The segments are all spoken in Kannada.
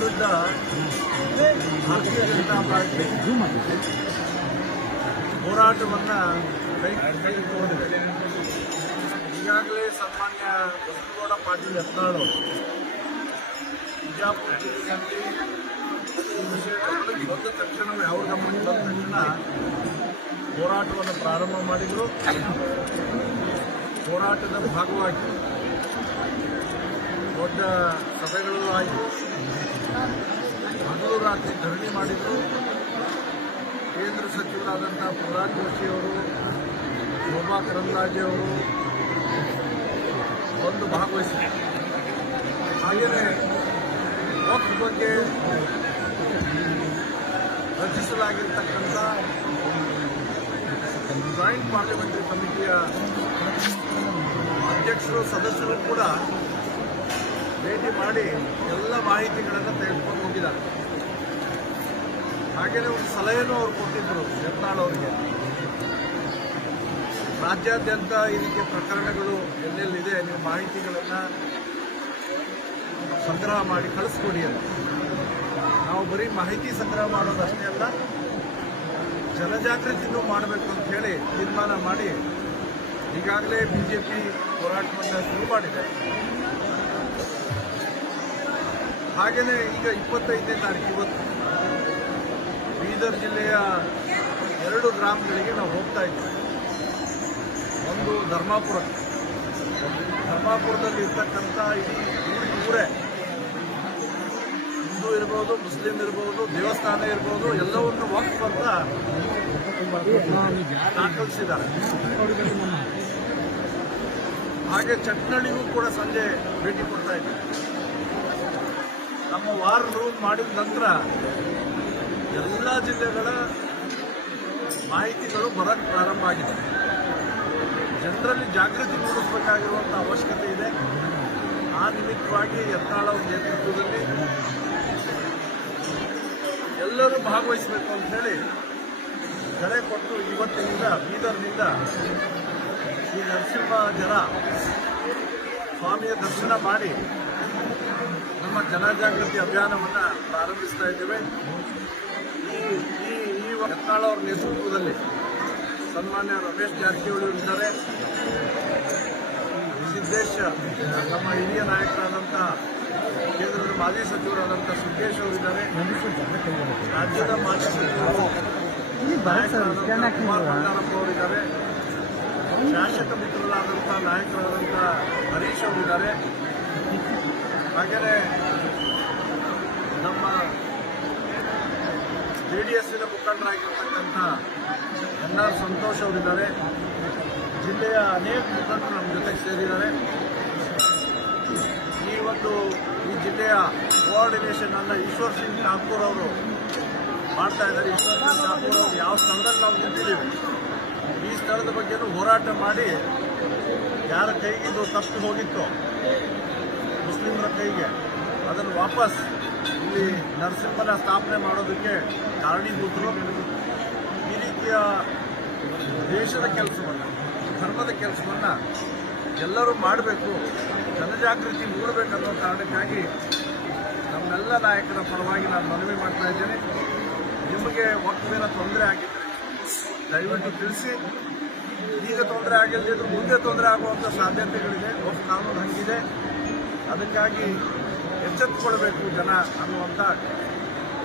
ವಿರುದ್ಧ ಭಾರತೀಯ ಜನತಾ ಪಾರ್ಟಿ ಹೋರಾಟವನ್ನು ಕೈಗೊಂಡಿದೆ. ಈಗಾಗಲೇ ಸನ್ಮಾನ್ಯ ಬಸನಗೌಡ ಪಾಟೀಲ್ ಯತ್ನಾಳ್ ಅವರು ಬಿಜಾಪುರ ಜಿಲ್ಲೆಯಲ್ಲಿ ಈ ವಿಷಯದಲ್ಲಿ ಬಂದ ತಕ್ಷಣವೇ ಅವ್ರ ಗಮನಕ್ಕೆ ಬಂದ ತಕ್ಷಣ ಹೋರಾಟವನ್ನು ಪ್ರಾರಂಭ ಮಾಡಿದರು. ಹೋರಾಟದ ಭಾಗವಾಗಿ ದೊಡ್ಡ ಸಭೆಗಳು ಆಯಿತು. ಹಗಲು ರಾತ್ರಿ ಧರಣಿ ಮಾಡಿದರು. ಕೇಂದ್ರ ಸಚಿವರಾದಂಥ ಪ್ರಹ್ಲಾದ್ ಜೋಶಿ ಅವರು, ಶೋಭಾ ಕರಂದ್ಲಾಜೆ ಅವರು ಬಂದು ಭಾಗವಹಿಸಿದರು. ಹಾಗೆಯೇ ವಕ್ಫ್ ಬಗ್ಗೆ ರಚಿಸಲಾಗಿರ್ತಕ್ಕಂಥ ಜಾಯಿಂಟ್ ಪಾರ್ಲಿಮೆಂಟರಿ ಕಮಿಟಿಯ ಅಧ್ಯಕ್ಷರು ಸದಸ್ಯರು ಕೂಡ ಭೇಟಿ ಮಾಡಿ ಎಲ್ಲ ಮಾಹಿತಿಗಳನ್ನು ತೆಗೆದುಕೊಂಡು ಹೋಗಿದ್ದಾರೆ. ಹಾಗೆಯೇ ಒಂದು ಸಲಹೆನೂ ಅವರು ಕೊಟ್ಟಿದ್ದರು ಯತ್ನಾಳ್ ಅವರಿಗೆ. ರಾಜ್ಯಾದ್ಯಂತ ಈ ರೀತಿಯ ಪ್ರಕರಣಗಳು ಎಲ್ಲೆಲ್ಲಿದೆ ನೀವು ಮಾಹಿತಿಗಳನ್ನು ಸಂಗ್ರಹ ಮಾಡಿ ಕಳಿಸ್ಕೊಡಿ ಅಂತ. ನಾವು ಬರೀ ಮಾಹಿತಿ ಸಂಗ್ರಹ ಮಾಡೋದಷ್ಟೇ ಅಲ್ಲ, ಜನಜಾಗೃತಿನೂ ಮಾಡಬೇಕು ಅಂತ ಹೇಳಿ ತೀರ್ಮಾನ ಮಾಡಿ ಈಗಾಗಲೇ ಬಿಜೆಪಿ ಹೋರಾಟವನ್ನು ಶುರು ಮಾಡಿದೆ. ಹಾಗೆಯೇ ಈಗ 25ನೇ ತಾರೀಕು ಇವತ್ತು ಬೀದರ್ ಜಿಲ್ಲೆಯ 2 ಗ್ರಾಮಗಳಿಗೆ ನಾವು ಹೋಗ್ತಾ ಇದ್ದೀವಿ. ಒಂದು ಧರ್ಮಾಪುರದಲ್ಲಿ ಇರ್ತಕ್ಕಂಥ ಇಡೀ ಊರೇ ಹಿಂದೂ ಇರ್ಬೋದು, ಮುಸ್ಲಿಂ ಇರ್ಬೋದು, ದೇವಸ್ಥಾನ ಇರ್ಬೋದು, ಎಲ್ಲವನ್ನು ವಕ್ಫ್ ಅಂತ ದಾಖಲಿಸಿದ್ದಾರೆ. ಹಾಗೆ ಚಟ್ನಳ್ಳಿಗೂ ಕೂಡ ಸಂಜೆ ಭೇಟಿ ಕೊಡ್ತಾ ಇದ್ದೀವಿ. ನಮ್ಮ ವಾರ್ ರೂಮ್ ಮಾಡಿದ ನಂತರ ಎಲ್ಲ ಜಿಲ್ಲೆಗಳ ಮಾಹಿತಿಗಳು ಬರಕ್ಕೆ ಪ್ರಾರಂಭ ಆಗಿದೆ. ಜನರಲ್ಲಿ ಜಾಗೃತಿ ಮೂಡಿಸಬೇಕಾಗಿರುವಂಥ ಅವಶ್ಯಕತೆ ಇದೆ. ಆ ನಿಮಿತ್ತವಾಗಿ ಯತ್ನಾಳ್ ಅವರ ನೇತೃತ್ವದಲ್ಲಿ ಎಲ್ಲರೂ ಭಾಗವಹಿಸಬೇಕು ಅಂತ ಹೇಳಿ ಕರೆ ಕೊಟ್ಟು ಇವತ್ತಿನಿಂದ ಬೀದರ್ನಿಂದ ಈ ನರಸಿಂಹ ಜನ ಸ್ವಾಮಿಯ ದರ್ಶನ ಮಾಡಿ ನಮ್ಮ ಜನಜಾಗೃತಿ ಅಭಿಯಾನವನ್ನು ಪ್ರಾರಂಭಿಸ್ತಾ ಇದ್ದೇವೆ. ಈ ಯತ್ನಾಳ್ ಅವರ ನೇತೃತ್ವದಲ್ಲಿ ಸನ್ಮಾನ್ಯ ರಮೇಶ್ ಜಾರಕಿಹೊಳಿ ಇದ್ದಾರೆ, ಸಿದ್ದೇಶ್ ನಮ್ಮ ಹಿರಿಯ ನಾಯಕರಾದಂಥ ಕೇಂದ್ರದ ಮಾಜಿ ಸಚಿವರಾದಂಥ ಸುಖೇಶ್ ಅವರಿದ್ದಾರೆ, ರಾಜ್ಯದ ಮಾಜಿ ಸಚಿವರು ಕುಮಾರ್ ಬಂಗಾರಪ್ಪ ಅವರಿದ್ದಾರೆ, ಶಾಸಕ ಮಿತ್ರರಾದಂಥ ನಾಯಕರಾದಂಥ ಹರೀಶ್ ಅವರಿದ್ದಾರೆ. ಹಾಗೆಯೇ ನಮ್ಮ JDSನ ಮುಖಂಡರಾಗಿರ್ತಕ್ಕಂಥ NR ಸಂತೋಷ್ ಅವರಿದ್ದಾರೆ. ಜಿಲ್ಲೆಯ ಅನೇಕ ಮುಖಂಡರು ನಮ್ಮ ಜೊತೆಗೆ ಸೇರಿದ್ದಾರೆ. ಈ ಜಿಲ್ಲೆಯ ಕೋಆರ್ಡಿನೇಷನ್ ಅನ್ನು ಈಶ್ವರ್ ಸಿಂಗ್ ಠಾಕೂರ್ ಅವರು ಮಾಡ್ತಾ ಇದ್ದಾರೆ. ಈಶ್ವರ್ ಸಿಂಗ್ ಠಾಕೂರ್ ಅವರು ಯಾವ ಸ್ಥಳದಲ್ಲಿ ನಾವು ನಿಂತಿದ್ದೀವಿ, ಈ ಸ್ಥಳದ ಬಗ್ಗೆನೂ ಹೋರಾಟ ಮಾಡಿ ಯಾರ ಕೈಗೆ ಇದು ತಪ್ಪಿ ಹೋಗಿತ್ತು, ಮುಸ್ಲಿಮರ ಕೈಗೆ, ಅದನ್ನು ವಾಪಸ್ ಇಲ್ಲಿ ನರಸಿಂಹನ ಸ್ಥಾಪನೆ ಮಾಡೋದಕ್ಕೆ ಕಾರಣೀಭೂತರು. ಈ ರೀತಿಯ ದೇಶದ ಕೆಲಸವನ್ನು, ಧರ್ಮದ ಕೆಲಸವನ್ನು ಎಲ್ಲರೂ ಮಾಡಬೇಕು, ಜನಜಾಗೃತಿ ಮೂಡಬೇಕನ್ನೋ ಕಾರಣಕ್ಕಾಗಿ ನಮ್ಮೆಲ್ಲ ನಾಯಕರ ಪರವಾಗಿ ನಾನು ಮನವಿ ಮಾಡ್ತಾ ಇದ್ದೇನೆ. ನಿಮಗೆ ವಕ್ಫಿನ ತೊಂದರೆ ಆಗಿದ್ದರೆ ದಯವಿಟ್ಟು ತಿಳಿಸಿ. ಈಗ ತೊಂದರೆ ಆಗಿಲ್ಲದಿದ್ರೂ ಮುಂದೆ ತೊಂದರೆ ಆಗುವಂಥ ಸಾಧ್ಯತೆಗಳಿದೆ. ವಕ್ಫ್ ಕಾನೂನು ಹಂಗಿದೆ. ಅದಕ್ಕಾಗಿ ಎಚ್ಚೆತ್ತುಕೊಳ್ಬೇಕು ಜನ ಅನ್ನುವಂಥ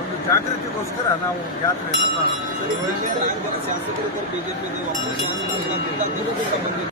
ಒಂದು ಜಾಗೃತಿಗೋಸ್ಕರ ನಾವು ಯಾತ್ರೆಯನ್ನು ಪ್ರಾರಂಭಿಸಿದ್ದೇವೆ.